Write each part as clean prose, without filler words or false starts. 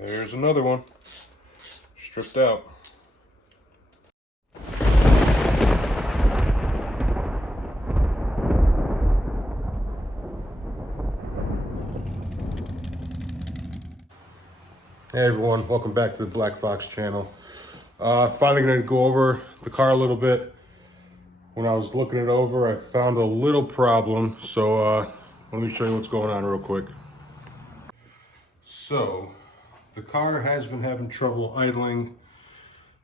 There's another one, stripped out. Hey everyone, welcome back to the Black Fox channel. Finally gonna go over the car a little bit. When I was looking it over, I found a little problem, so let me show you what's going on real quick. So, the car has been having trouble idling,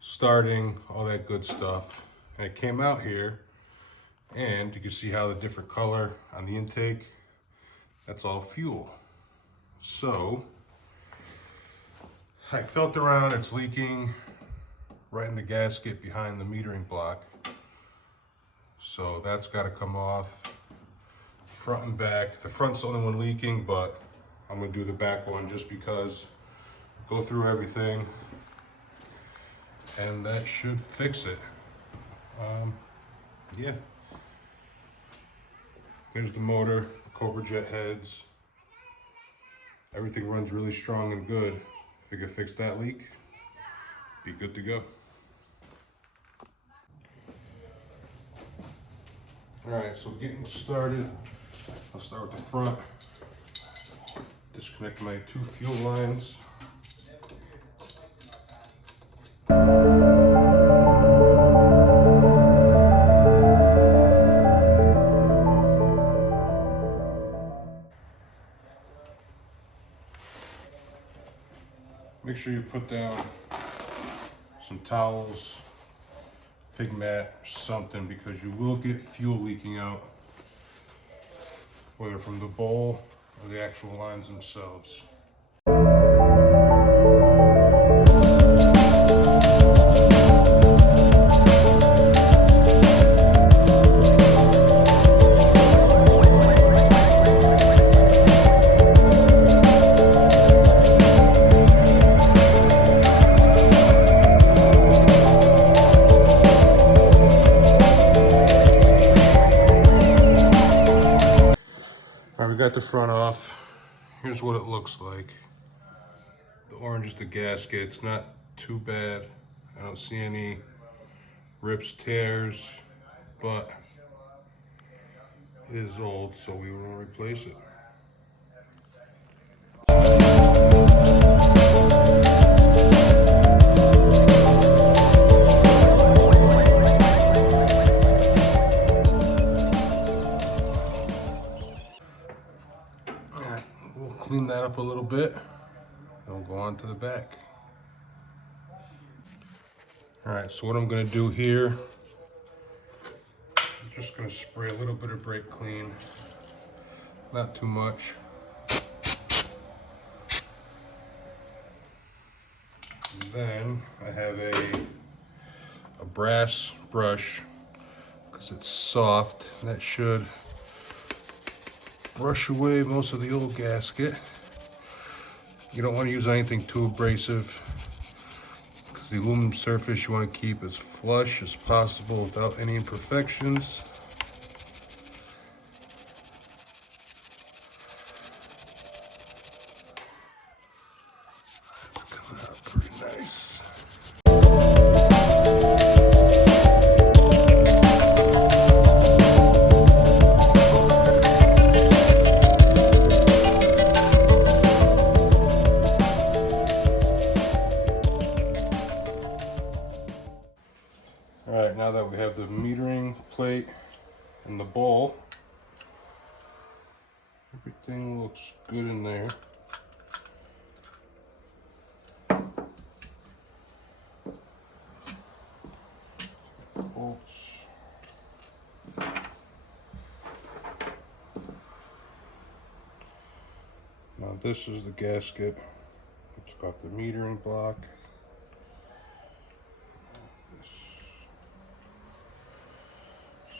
starting, all that good stuff. And it came out here, and you can see how the different color on the intake, that's all fuel. So, I felt around, it's leaking right in the gasket behind the metering block. So that's got to come off, front and back. The front's the only one leaking, but I'm gonna do the back one just because. Go through everything, and that should fix it. Yeah. There's the motor, Cobra jet heads. Everything runs really strong and good. If we could fix that leak, be good to go. All right, so getting started, I'll start with the front. Disconnect my two fuel lines. Make sure you put down some towels, pig mat, or something, because you will get fuel leaking out, whether from the bowl or the actual lines themselves. We got the front off. Here's what it looks like. The orange is the gasket. It's not too bad. I don't see any rips, tears, but it is old, so we will replace it. Clean that up a little bit, and we'll go on to the back. All right, so what I'm gonna do here, I'm just gonna spray a little bit of brake clean, not too much. And then I have a brass brush, because it's soft, and that should brush away most of the old gasket. You don't want to use anything too abrasive, because the aluminum surface you want to keep as flush as possible without any imperfections. It's coming out pretty nice. All right, now that we have the metering plate and the bowl, everything looks good in there. Bolts. Now this is the gasket. It's got the metering block.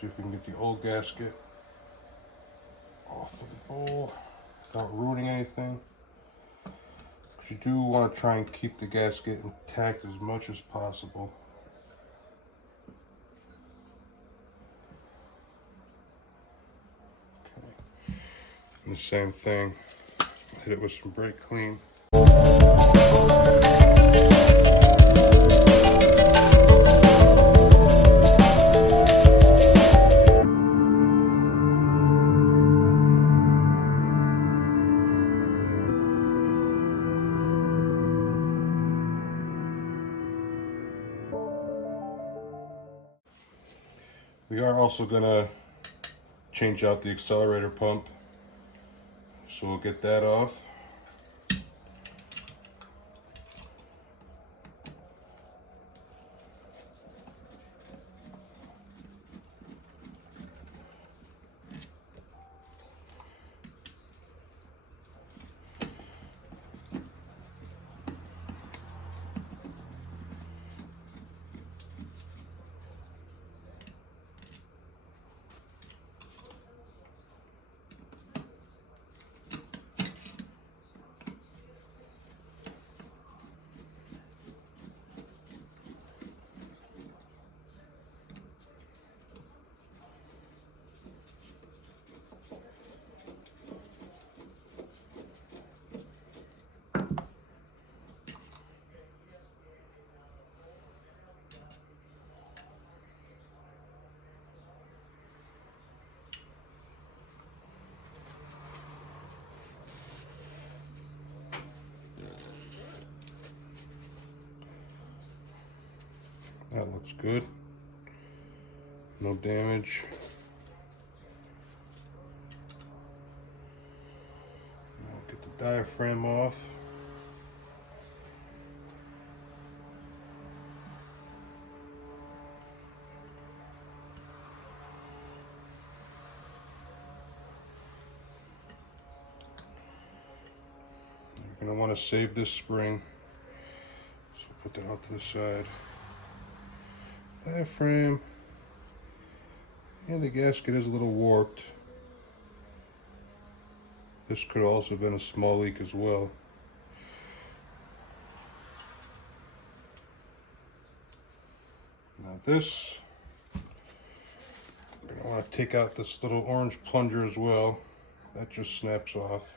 See if we can get the old gasket off of the bowl without ruining anything. Because you do want to try and keep the gasket intact as much as possible. Okay. And the same thing, hit it with some brake clean. We are also gonna change out the accelerator pump, so we'll get that off. That looks good. No damage. Now get the diaphragm off. You're going to want to save this spring. So put that off to the side. Diaphragm. And the gasket is a little warped. This could also have been a small leak as well. Now this, you're going to want to take out this little orange plunger as well. That just snaps off.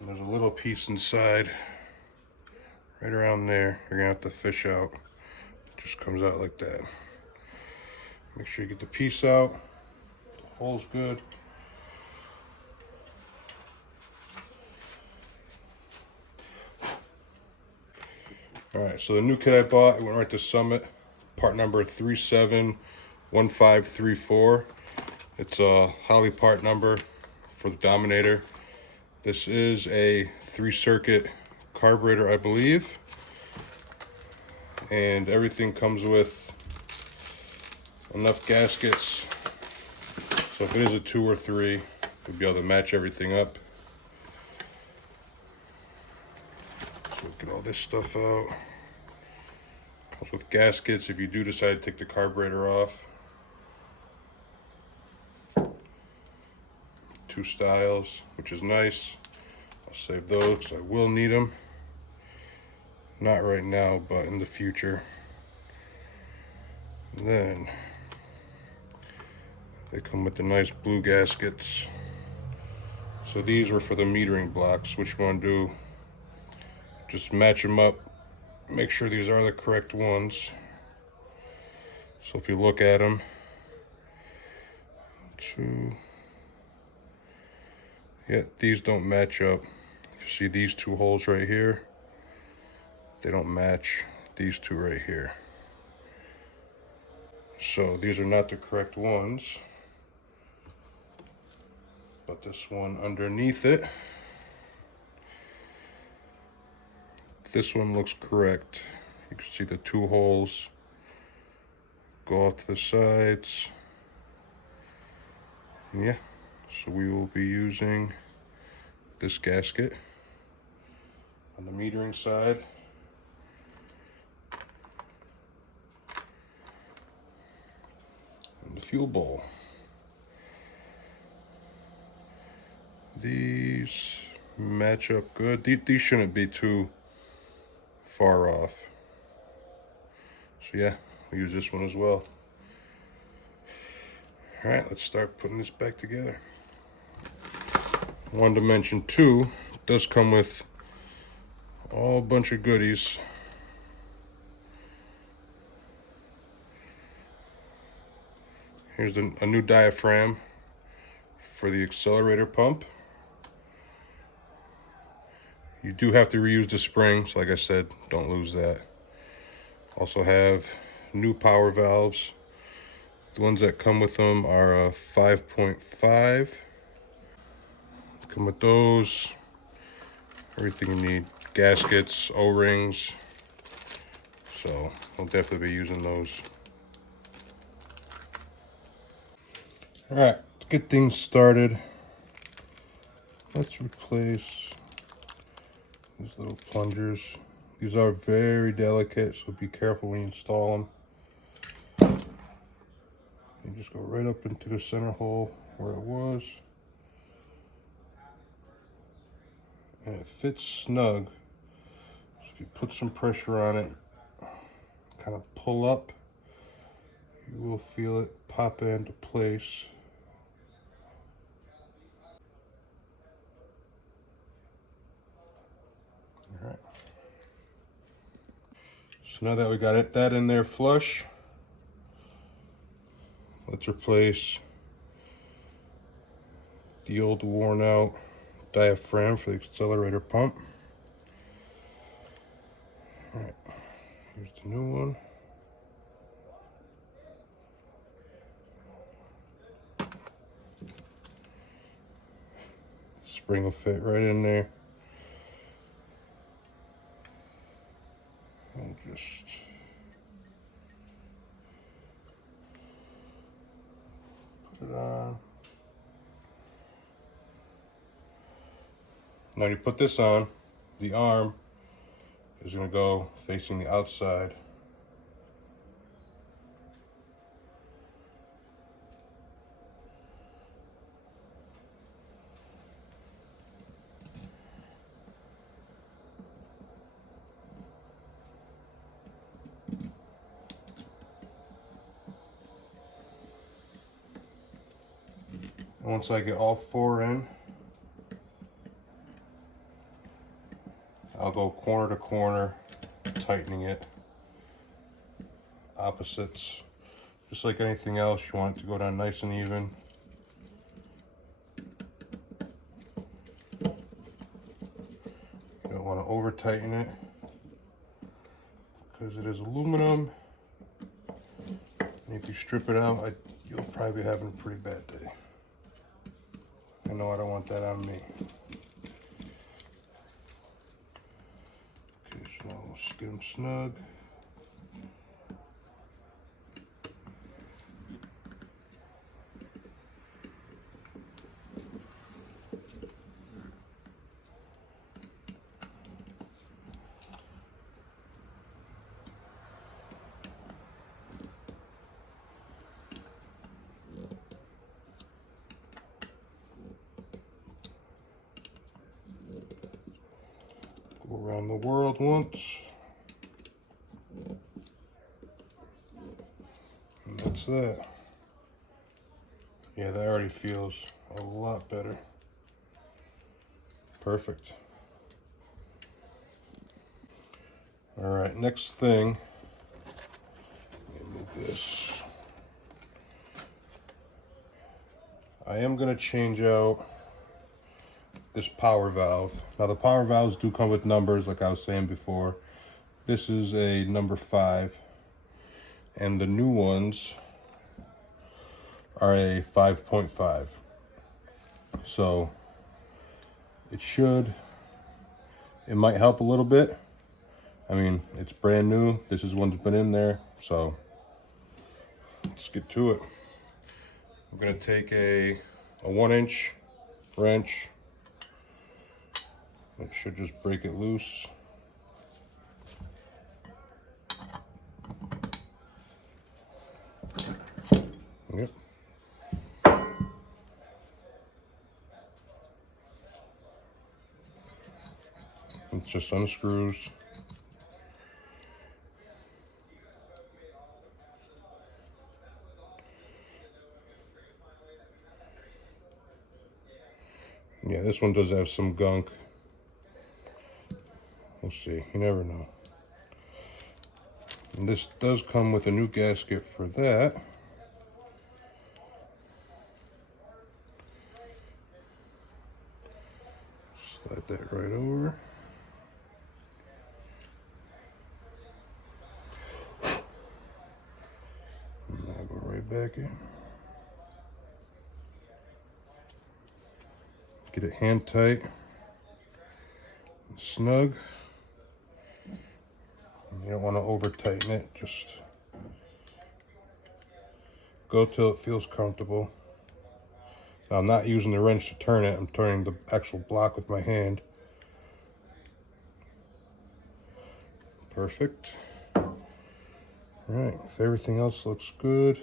And there's a little piece inside, right around there. You're going to have to fish out. It just comes out like that. Make sure you get the piece out. The hole's good. Alright, so the new kit I bought, it went right to Summit. Part number 371534. It's a Holley part number for the Dominator. This is a 3-circuit carburetor, I believe. And everything comes with enough gaskets. So if it is a 2 or 3, we'll be able to match everything up. So get all this stuff out. Comes with gaskets if you do decide to take the carburetor off. 2 styles, which is nice. I'll save those because I will need them. Not right now, but in the future. And then they come with the nice blue gaskets. So these were for the metering blocks. What you want to do, just match them up. Make sure these are the correct ones. So if you look at them, 2, yeah, these don't match up. If you see these 2 holes right here, they don't match these 2 right here. So these are not the correct ones. But this one underneath it, this one looks correct. You can see the 2 holes go off to the sides. And yeah, so we will be using this gasket on the metering side. And the fuel bowl. These match up good. These shouldn't be too far off. So yeah, we'll use this one as well. All right, let's start putting this back together. Wanted to mention too, it does come with a whole bunch of goodies. Here's a new diaphragm for the accelerator pump. You do have to reuse the spring, so like I said, don't lose that. Also have new power valves. The ones that come with them are 5.5. Come with those. Everything you need. Gaskets, O-rings. So I'll definitely be using those. Alright, to get things started, let's replace these little plungers. These are very delicate, so be careful when you install them. You just go right up into the center hole where it was. And it fits snug. So if you put some pressure on it, kind of pull up, you will feel it pop into place. All right. So now that we got that in there flush, let's replace the old worn out diaphragm for the accelerator pump. All right, here's the new one. Spring will fit right in there. And just put it on. Now you put this on, the arm is going to go facing the outside. Once I get all four in, I'll go corner to corner, tightening it. Opposites. Just like anything else, you want it to go down nice and even. You don't want to over tighten it because it is aluminum. And if you strip it out, you'll probably be having a pretty bad day. I know I don't want that on me. Okay, so now let's get them snug. Go around the world once. And that's that. Yeah, that already feels a lot better. Perfect. All right, next thing, let me move this. I am gonna change out this power valve. Now the power valves do come with numbers, like I was saying before. This is a number 5, and the new ones are a 5.5. So it might help a little bit. I mean, it's brand new. This is one's been in there, so let's get to it. I'm gonna take a 1-inch wrench. It should just break it loose. Yep. It just unscrews. Yeah, this one does have some gunk. We'll see, you never know. And this does come with a new gasket for that. Slide that right over. And that'll go right back in. Get it hand tight and snug. You don't want to over tighten it, just go till it feels comfortable. Now, I'm not using the wrench to turn it, I'm turning the actual block with my hand. Perfect. Alright, if everything else looks good,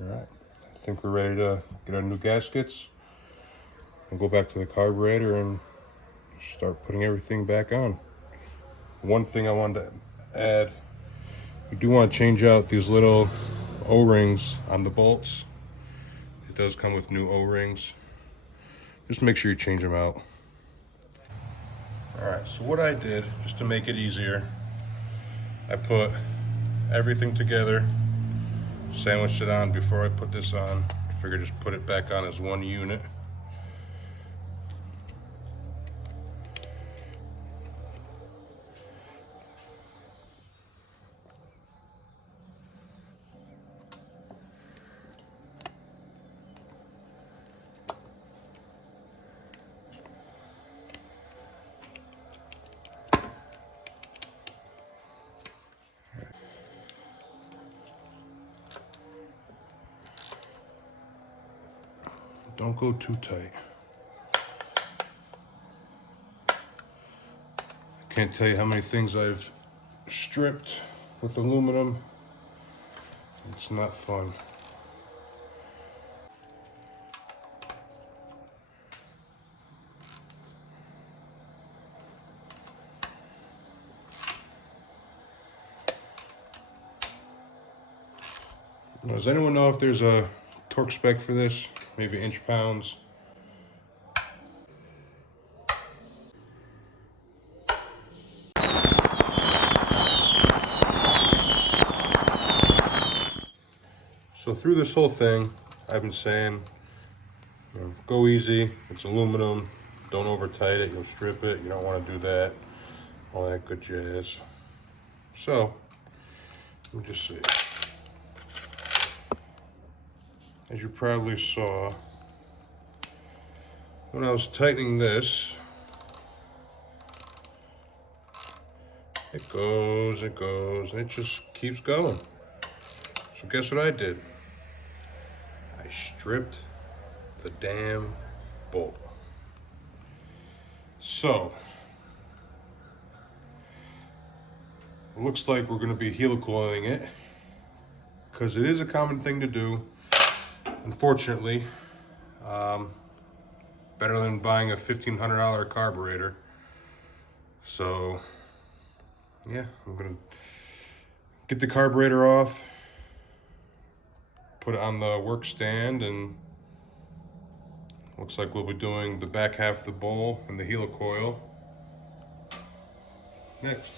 alright, I think we're ready to get our new gaskets and go back to the carburetor and start putting everything back on. One thing I wanted to add, you do want to change out these little O-rings on the bolts. It does come with new O-rings. Just make sure you change them out. Alright, so what I did, just to make it easier, I put everything together, sandwiched it on before I put this on. I figured just put it back on as one unit. Don't go too tight. Can't tell you how many things I've stripped with aluminum. It's not fun. Now, does anyone know if there's a torque spec for this? Maybe inch pounds? So through this whole thing, I've been saying, you know, go easy. It's aluminum. Don't over tight it. You'll strip it. You don't want to do that. All that good jazz. So, let me just see. As you probably saw, when I was tightening this, it goes, and it just keeps going. So guess what I did? I stripped the damn bolt. So, it looks like we're gonna be helicoiling it, because it is a common thing to do. Unfortunately, better than buying a $1,500 carburetor. So, yeah, I'm gonna get the carburetor off, put it on the work stand, and looks like we'll be doing the back half of the bowl and the helicoil next.